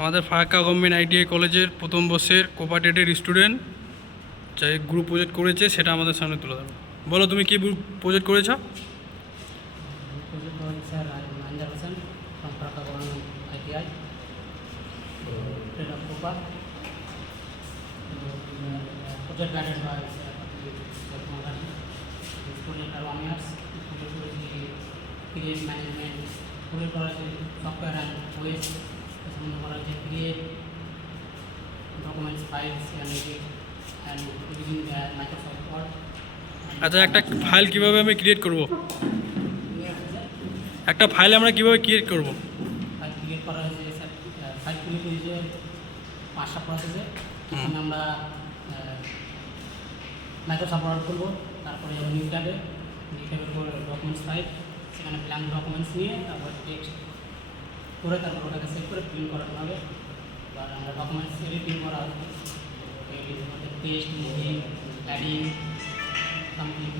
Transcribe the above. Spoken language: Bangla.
আমাদের ফারাক্কা গভর্নমেন্ট আইটিআই কলেজের প্রথম বর্ষের কোপারেটেড স্টুডেন্ট যে গ্রুপ প্রজেক্ট করেছে, সেটা আমাদের সামনে তুলে ধরো বলো, তুমি কি প্রজেক্ট করেছ? Called Sir Anjar Project করা আছে software and OS, সম্বন্ধ করা আছে create documents, files and edit and using the Microsoft Word. আচ্ছা একটা ফাইল কীভাবে আমি ক্রিয়েট করব একটা ফাইল আমরা কীভাবে ক্রিয়েট করব ফাইল ক্রিয়েট করা হয়েছে ফাইল ক্রিয়েট হয়েছে পাঁচটা প্রসেসে প্রথমে আমরা মাইক্রোসফট ওয়ার্ড করব তারপরে নিউ ট্যাবে নিউ ট্যাবের পর ডকুমেন্টস ফাইল সেখানে ব্ল্যাঙ্ক ডকুমেন্টস নিয়ে তারপর টেক্সট করে তারপর ওটাকে সেভ করে প্রিন্ট করানো হবে। এবার আমরা ডকুমেন্টস এডিটিং করা হবে। Test movie adding something